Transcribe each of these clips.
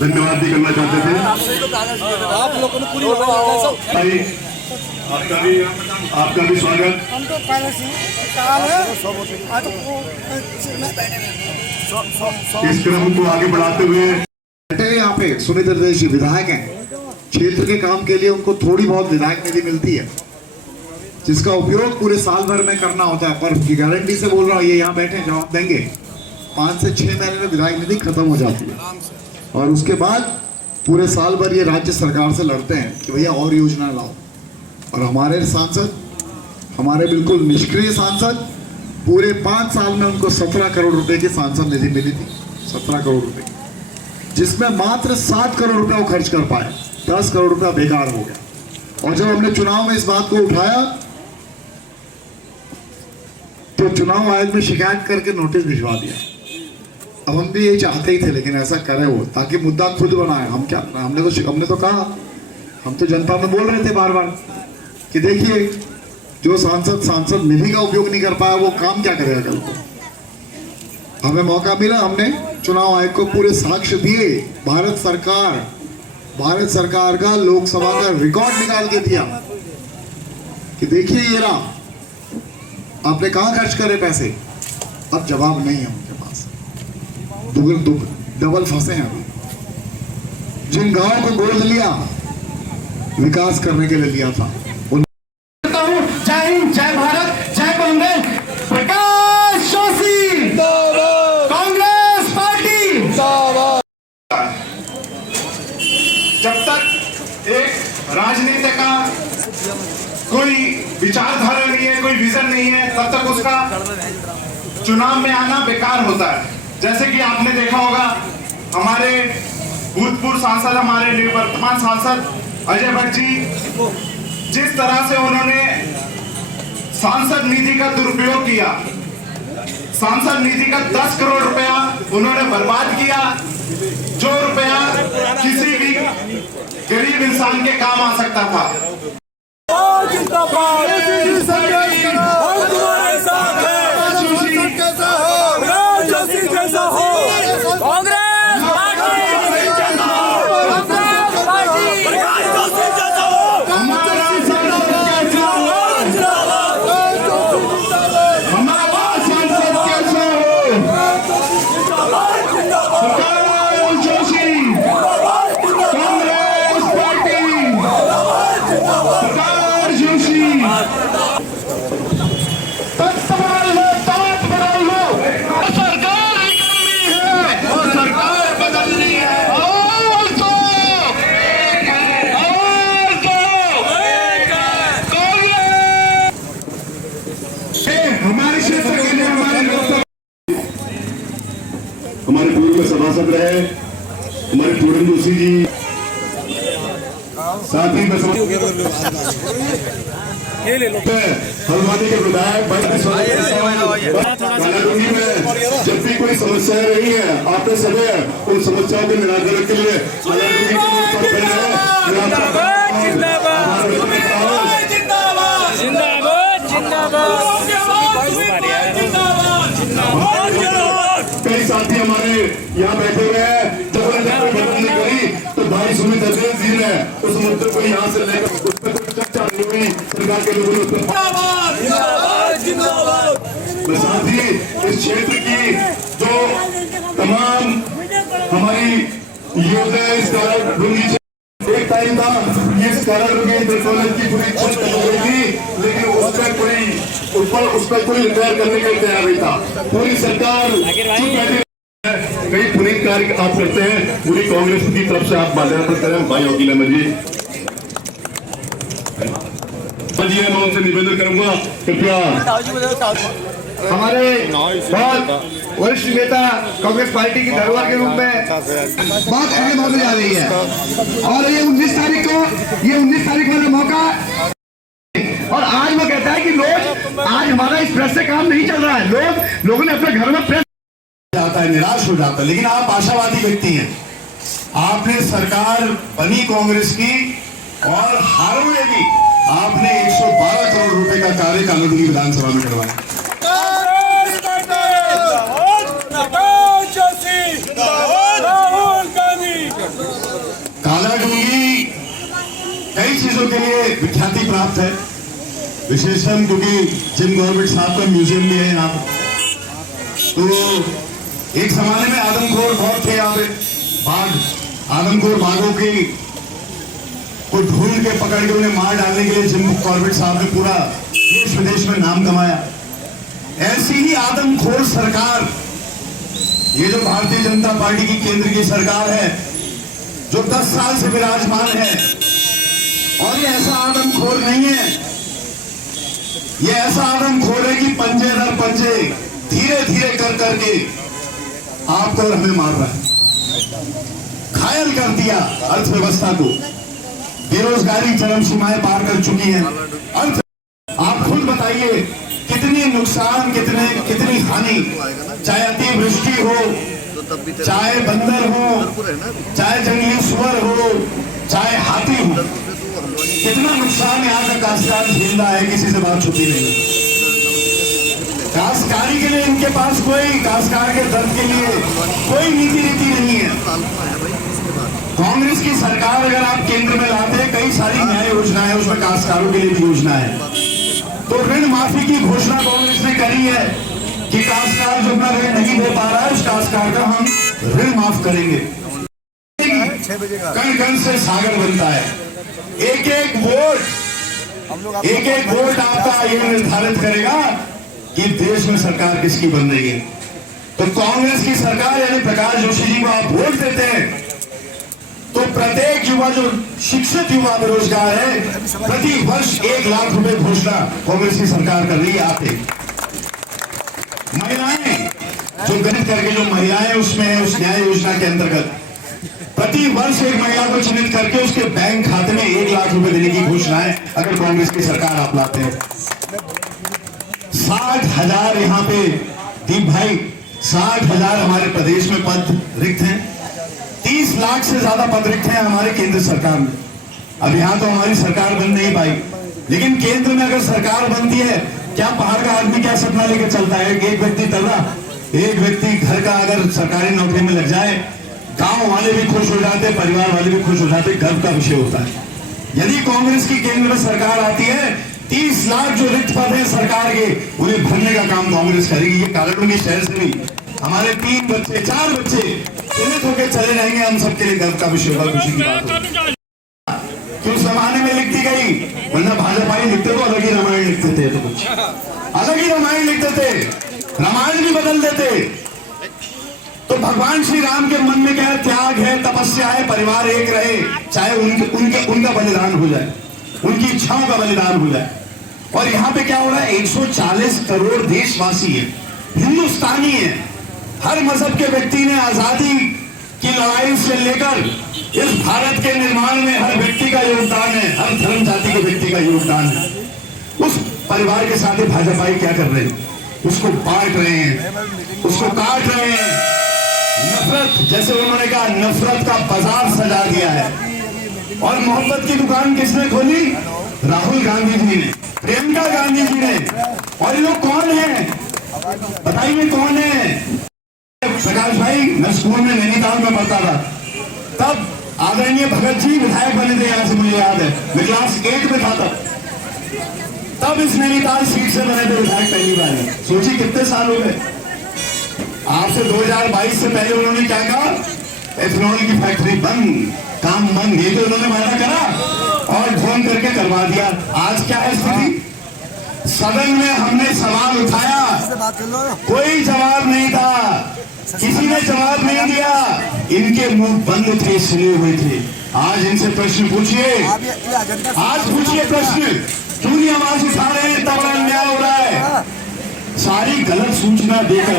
धन्यवाद भी करना चाहते थे। आप लोगों ने पूरी भाई आपका भी स्वागत। हम तो पहले से इस क्रम को आगे बढ़ाते हुए यहाँ पे सुमित जी विधायक हैं, क्षेत्र के काम के लिए उनको थोड़ी बहुत विधायक निधि मिलती है जिसका उपयोग पूरे साल भर में करना होता है। पर गारंटी से बोल रहा हूँ, ये यहाँ बैठे जवाब देंगे, 5 से 6 महीने में विधायक निधि खत्म हो जाती है और उसके बाद पूरे साल भर ये राज्य सरकार से लड़ते हैं कि भैया और योजना लाओ। और हमारे सांसद, हमारे बिल्कुल निष्क्रिय सांसद, पूरे 5 साल में उनको 17 करोड़ रुपए की सांसद निधि मिली थी, 17 करोड़ रुपए, जिसमें मात्र 7 करोड़ रुपए वो खर्च कर पाए, 10 करोड़ रुपया बेकार हो गया। और जब हमने चुनाव में इस बात को उठाया तो चुनाव आयोग में शिकायत करके नोटिस भिजवा दिया। अब हम भी यही चाहते ही थे, लेकिन ऐसा करे वो ताकि मुद्दा खुद बनाए। हम क्या, हमने तो कहा, हम तो जनता में बोल रहे थे बार बार कि देखिए जो सांसद निधि का उपयोग नहीं कर पाया वो काम क्या करेगा कल को। हमें मौका मिला, हमने चुनाव आयोग को पूरे साक्ष्य दिए। भारत सरकार का लोकसभा का रिकॉर्ड निकाल के दिया कि देखिए ये रहा, आपने कहां खर्च करे पैसे। अब जवाब नहीं है उनके पास, डबल फंसे हैं अभी। जिन गांवों को गोद लिया, विकास करने के लिए लिया था, जय हिंद, जय भारत, जय कांग्रेस। प्रकाश जोशी कांग्रेस पार्टी। जब तक एक राजनीति का कोई विचारधारा नहीं है, कोई विजन नहीं है, तब तक उसका चुनाव में आना बेकार होता है। जैसे कि आपने देखा होगा, हमारे भूतपूर्व सांसद, हमारे निवर्तमान सांसद अजय भट्ट जी, जिस तरह से उन्होंने सांसद निधि का दुरुपयोग किया, सांसद निधि का 10 करोड़ रुपया उन्होंने बर्बाद किया, जो रुपया किसी भी गरीब इंसान के काम आ सकता था। हमारे पूर्व में सभासद रहे हमारे पूरन जोशी जी, साथ ही हल्द्वानी के विधायक में जब भी कोई समस्याएं रही है, आपने सभी उन समस्याओं के निराकरण के लिए कई साथी हमारे यहाँ बैठे हुए हैं। जब उन्होंने कोई गलती नहीं करी तो भाई सुमित जी ने उस मुद्दे को यहाँ से लेकर उस पर चर्चा नहीं हुई, सरकार के लोगों ने उस पर। साथ ही इस क्षेत्र की जो तमाम हमारी योजनाएं, इस एक टाइम था ये कॉलेज की पूरी छत हो गई थी, लेकिन उस पर कोई रिपेयर करने का तैयार नहीं था। पूरी सरकार कई पुनीत कार्य आप करते हैं, पूरी कांग्रेस की तरफ से आप माल्यार्पण करें। भाई वकील अहमद जी, मैं उनसे निवेदन करूंगा कृपया हमारे बहुत वरिष्ठ नेता कांग्रेस पार्टी की धरोहर के रूप में बात आगे बढ़ने जा रही है। और ये 19 तारीख को वाला मौका, और आज वो कहता है कि आज हमारा इस प्रेस से काम नहीं चल रहा है। लोगों ने अपने घर में प्रेस जाता है, निराश हो जाता है, लेकिन आप आशावादी व्यक्ति हैं। आपने सरकार बनी कांग्रेस की और हारोगे भी, आपने 112 करोड़ रुपए का कार्य कानूनी विधानसभा में करवाया। कई चीजों के लिए विख्याति प्राप्त है, विशेषतः क्योंकि जिम कॉर्बेट साहब का म्यूजियम भी है यहाँ पर। तो एक जमाने में आदमखोर बहुत थे यहाँ पे, बाघ, आदमखोर बाघों की को ढूंढ के पकड़ के उन्हें मार डालने के लिए जिम कॉर्बेट साहब ने पूरा देश विदेश में नाम कमाया। ऐसी ही आदमखोर सरकार ये जो भारतीय जनता पार्टी की केंद्र की सरकार है, जो 10 साल से विराजमान है, और ये ऐसा आदमखोर नहीं है, ये ऐसा आदमखोर है कि पंजे दर पंजे धीरे धीरे कर करके आपको और हमें मार रहा है, घायल कर दिया अर्थव्यवस्था को, बेरोजगारी चरम सीमाएं पार कर चुकी है। आप खुद बताइए कितनी नुकसान, कितनी हानि, चाहे अतिवृष्टि हो, चाहे बंदर हो, चाहे जंगली सुअर हो, चाहे हाथी हो, कितना नुकसान यहाँ का काश्तकार झेल रहा है, किसी से बात छुपी नहीं। काश्तकारी के लिए इनके पास कोई, काश्तकार के दर्द के लिए कोई नीति रीति नहीं है। कांग्रेस की सरकार अगर आप केंद्र में लाते हैं, कई सारी न्याय योजनाएं, उसमें काश्तकारों के लिए भी योजना है। तो ऋण माफी की घोषणा कांग्रेस ने करी है कि काश्तकार जो अपना ऋण नहीं दे पा रहा है, उस काश्तकार का हम ऋण माफ करेंगे। कण कण से सागर बनता है। एक एक वोट आपका ये निर्धारित करेगा कि देश में सरकार किसकी बन रही है। तो कांग्रेस की सरकार यानी प्रकाश जोशी जी को आप वोट देते हैं, तो प्रत्येक युवा जो शिक्षित युवा बेरोजगार है, प्रति वर्ष 1 लाख रुपए घोषणा कांग्रेस की सरकार कर रही है। आते महिलाएं जो गणित करके जो महिलाएं उसमें है, उस न्याय योजना के अंतर्गत प्रति वर्ष एक महिला को चिन्हित करके उसके बैंक खाते में 1 लाख रुपए देने की घोषणा है, अगर कांग्रेस की सरकार आप लाते हैं। 60,000 यहाँ पे दीप भाई, 60,000 हमारे प्रदेश में पद रिक्त हैं, 30 लाख से ज्यादा पद रिक्त हैं हमारे केंद्र सरकार में। अब यहाँ तो हमारी सरकार बन नहीं पाई, लेकिन केंद्र में अगर सरकार बनती है, क्या पहाड़ का आदमी क्या सपना लेकर चलता है? एक व्यक्ति तला, एक व्यक्ति घर का अगर सरकारी नौकरी में लग जाए, गांव वाले भी खुश हो जाते, परिवार वाले भी खुश हो जाते, गर्व का विषय होता है। यदि कांग्रेस की केंद्र में सरकार आती है, 30 लाख जो रिक्त पद है सरकार के, उन्हें भरने का काम कांग्रेस करेगी। ये कालाडूंगी शहर से भी हमारे 3 बच्चे 4 बच्चे चलित होकर चले जाएंगे, हम सबके लिए गर्व का विषय होगा, खुशी की बात होगी। तो उस जमाने में लिखती गई, वरना भाजपा ही लिखते तो अलग ही रामायण लिखते थे, तो कुछ अलग ही रामायण लिखते थे, रामायण भी बदल देते। तो भगवान श्री राम के मन में क्या है? त्याग है, तपस्या है, परिवार एक रहे, चाहे उनका बलिदान हो जाए, उनकी इच्छाओं का बलिदान हो जाए। और यहाँ पे क्या हो रहा है? 140 करोड़ देशवासी है, हिंदुस्तानी है, हर मजहब के व्यक्ति ने आजादी की लड़ाई से लेकर इस भारत के निर्माण में हर व्यक्ति का योगदान है, हर धर्म जाति के व्यक्ति का योगदान है। उस परिवार के साथ भाजपाई क्या कर रहे हैं? उसको बांट रहे हैं, उसको काट रहे हैं। नफरत, जैसे उन्होंने कहा, नफरत का बाजार सजा दिया है। और मोहब्बत की दुकान किसने खोली? राहुल गांधी जी ने, प्रियंका गांधी जी ने। और ये लोग कौन है बताइए, कौन है? प्रकाश भाई, मैं स्कूल में नैनीताल में पढ़ता था, तब आदरणीय भगत जी विधायक बने थे यहाँ से, मुझे याद है, मैं क्लास 8 में था तब इस नैनीताल सीट से बने थे विधायक पहली बार। सोचिए कितने साल हो गए। आज से 2022 से पहले उन्होंने क्या कहा? एथेनॉल की फैक्ट्री बंद, काम बंद, ये तो उन्होंने वादा करा और ढोंग करके करवा दिया। आज क्या है स्थिति? सदन में हमने सवाल उठाया, कोई जवाब नहीं था, किसी ने जवाब नहीं दिया, इनके मुंह बंद थे, सिले हुए थे। आज इनसे प्रश्न पूछिए, आज पूछिए प्रश्न, क्यों नहीं आवाज उठा रहे हैं? तब अन्याय हो रहा है। सारी गलत सूचना देकर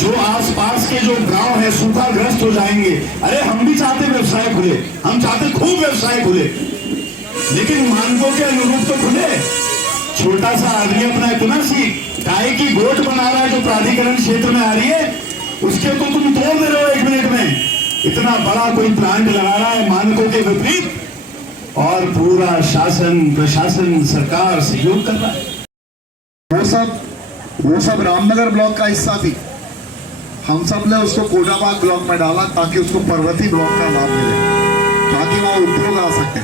जो आसपास के जो गांव है सूखाग्रस्त हो जाएंगे। अरे हम भी चाहते व्यवसाय खुले, हम चाहते खूब व्यवसाय खुले, लेकिन मानकों के अनुरूप तो खुले। छोटा सा आदमी अपना इतना सी गाय की गोट बना रहा है जो प्राधिकरण क्षेत्र में आ रही है, उसके तो तुम तोड़ दे रहे हो 1 मिनट में। इतना बड़ा कोई प्लांट लगा रहा है मानकों के विपरीत, और पूरा शासन, प्रशासन, सरकार सहयोग कर रहा है। वो सब रामनगर ब्लॉक का हिस्सा थी। हम सब ने उसको कोटाबाग ब्लॉक में डाला ताकि उसको पर्वती ब्लॉक का लाभ मिले, ताकि वहां उद्योग आ सके।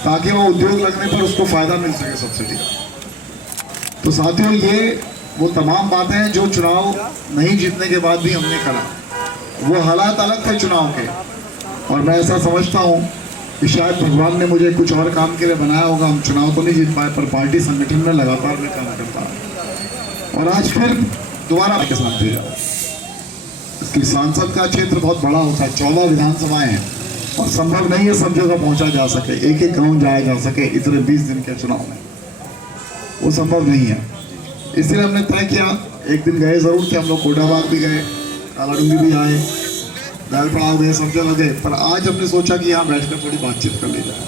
ताकि वो उद्योग लगने पर उसको फायदा मिल सके सब्सिडी का। तो साथियों, ये वो तमाम बातें हैं जो चुनाव नहीं जीतने के बाद भी हमने करा। वो हालात अलग थे चुनाव के, और मैं ऐसा समझता हूँ कि शायद भगवान ने मुझे कुछ और काम के लिए बनाया होगा। हम चुनाव तो नहीं जीत पाए, पर पार्टी संगठन में लगातार मैं काम करता हूँ और आज फिर दोबारा के साथ भेजा। इसकी सांसद का क्षेत्र बहुत बड़ा होता है, 14 विधानसभाएं हैं और संभव नहीं है सब जगह पहुंचा जा सके, एक एक गांव जाया जा सके इतने 20 दिन के चुनाव में, वो संभव नहीं है। इसलिए हमने तय किया, एक दिन गए जरूर थे हम लोग, कोटाबाग भी गए, कालाडूंगी भी आए, दाल पड़ाव गए, सब जगह गए, पर आज हमने सोचा कि यहाँ बैठकर थोड़ी बातचीत कर ली जाए।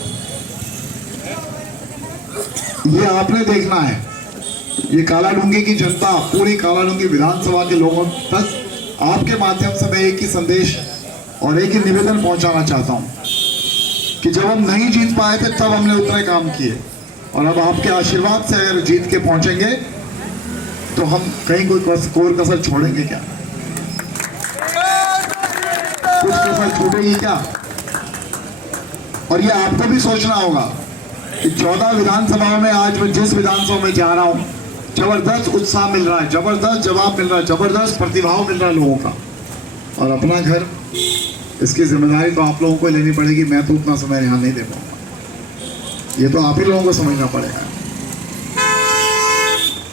ये आपने देखना है, ये कालाडूंगी की जनता, पूरी कालाडूंगी विधानसभा के लोगों तक आपके माध्यम से मैं एक ही संदेश और एक ही निवेदन पहुंचाना चाहता हूं कि जब हम नहीं जीत पाए थे तब हमने उतने काम किए, और अब आपके आशीर्वाद से अगर जीत के पहुंचेंगे तो हम कहीं कोई कोर कसर छोड़ेंगे क्या? कुछ कसर छूटेगी क्या? और ये आपको भी सोचना होगा कि 14 विधानसभाओं में आज मैं जिस विधानसभा में जा रहा हूं, जबरदस्त उत्साह मिल रहा है, जबरदस्त जवाब मिल रहा है, जबरदस्त प्रतिभाव मिल रहा है लोगों का। और अपना घर, इसकी जिम्मेदारी तो आप लोगों को लेनी पड़ेगी, मैं तो उतना समय यहाँ नहीं दे पाऊंगा, ये तो आप ही लोगों को समझना पड़ेगा।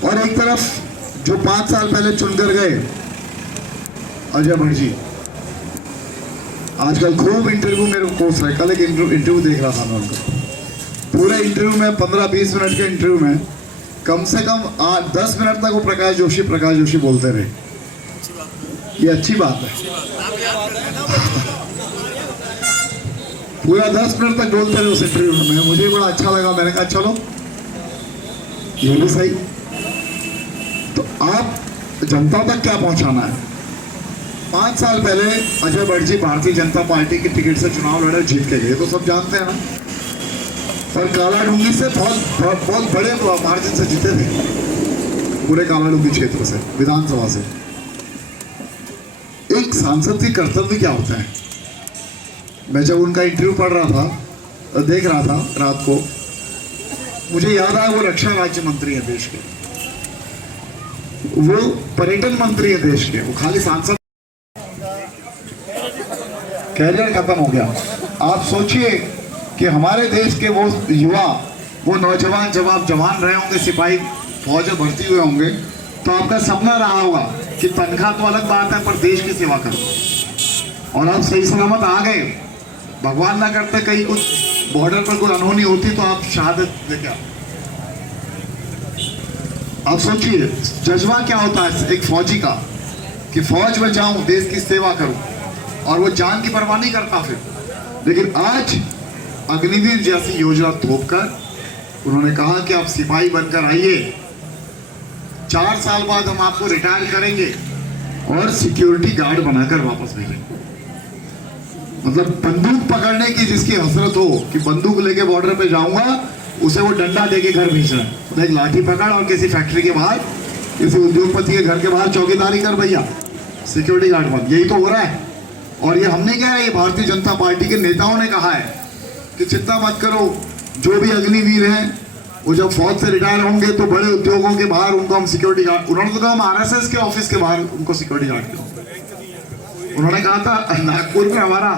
और एक तरफ जो 5 साल पहले चुनकर गए अजय भट्ट जी, आजकल खूब इंटरव्यू मेरे कोर्स है, कल एक इंटरव्यू देख रहा था मैं उनका, पूरे इंटरव्यू में 15-20 मिनट के इंटरव्यू में कम से कम 10 मिनट तक वो प्रकाश जोशी बोलते रहे। ये अच्छी बात है, पूरा 10 मिनट तक बोलते रहे उस इंटरव्यू में, मुझे बड़ा अच्छा लगा। मैंने कहा चलो ये भी सही। तो आप जनता तक क्या पहुंचाना है? 5 साल पहले अजय भट्ट जी भारतीय जनता पार्टी की टिकट से चुनाव लड़े, जीत के गए, तो सब जानते हैं ना। और कालाडूंगी से बहुत बड़े मार्जिन से जीते थे, पूरे कालाडूंगी क्षेत्र से, विधानसभा से। एक सांसद की कर्तव्य क्या होता है? मैं जब उनका इंटरव्यू पढ़ रहा था, देख रहा था रात को, मुझे याद आया वो रक्षा राज्य मंत्री है देश के, वो पर्यटन मंत्री है देश के, वो खाली सांसद, कैरियर खत्म हो गया। आप सोचिए कि हमारे देश के वो युवा, वो नौजवान, जब आप जवान रहे होंगे, सिपाही फौज में भर्ती हुए होंगे, तो आपका सपना रहा होगा कि तनख्वाह तो अलग बात है पर देश की सेवा करो। और आप सही सलामत आ गए, भगवान ना करते कहीं कुछ बॉर्डर पर कोई अनहोनी होती तो आप शहादत लेके आते। आप सोचिए जज्बा क्या होता है एक फौजी का, कि फौज में जाऊं, देश की सेवा करूं, और वो जान की परवाह नहीं करता फिर। लेकिन आज अग्निवीर जैसी योजना थोपकर उन्होंने कहा कि आप सिपाही बनकर आइए, 4 साल बाद हम आपको रिटायर करेंगे और सिक्योरिटी गार्ड बनाकर वापस भेजेंगे। मतलब बंदूक पकड़ने की जिसकी हसरत हो कि बंदूक लेके बॉर्डर पे जाऊंगा, उसे वो डंडा देके घर भेजना है, तो एक लाठी पकड़ और किसी फैक्ट्री के बाहर, किसी उद्योगपति के घर के बाहर चौकीदारी कर भैया, सिक्योरिटी गार्ड बन। यही तो हो रहा है। और ये हमने कहा है, ये भारतीय जनता पार्टी के नेताओं ने कहा है कि चिंता मत करो, जो भी अग्निवीर हैं वो जब फौज से रिटायर होंगे तो बड़े उद्योगों के बाहर उनको हम सिक्योरिटी गार्ड, उन्होंने तो कहा हम आरएसएस के ऑफिस के बाहर उनको सिक्योरिटी गार्ड देंगे। उन्होंने कहा था नागपुर में हमारा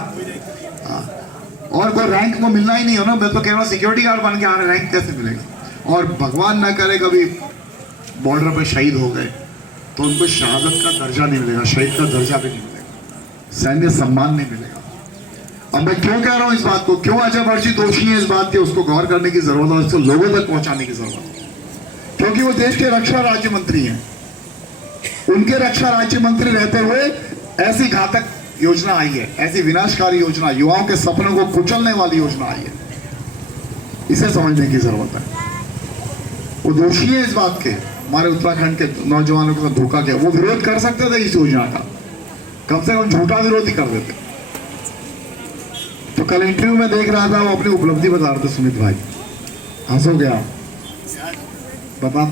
और कोई रैंक को मिलना ही नहीं हो ना, मैं तो कह रहा हूँ सिक्योरिटी गार्ड बन के आ रहे, रैंक कैसे मिलेगा? और भगवान ना करे कभी बॉर्डर पर शहीद हो गए तो उनको शहादत का दर्जा नहीं मिलेगा, शहीद का दर्जा भी नहीं मिलेगा, सैन्य सम्मान नहीं मिलेगा। अब मैं क्यों कह रहा हूं इस बात को, क्यों अजय भट्ट जी दोषी है इस बात की, उसको गौर करने की जरूरत है, उसको लोगों तक पहुंचाने की जरूरत है, क्योंकि वो देश के रक्षा राज्य मंत्री हैं। उनके रक्षा राज्य मंत्री रहते हुए ऐसी घातक योजना आई है, ऐसी विनाशकारी योजना, युवाओं के सपनों को कुचलने वाली योजना आई है, इसे समझने की जरूरत है। वो दोषी है इस बात के, हमारे उत्तराखंड के नौजवानों के साथ धोखा किया। वो विरोध कर सकते थे इस योजना का, कम से कम झूठा विरोध ही कर देते। तो कल इंटरव्यू में देख रहा था, वो अपनी उपलब्धि बता रहे थे सुमित भाई, हंसोगे आप, बता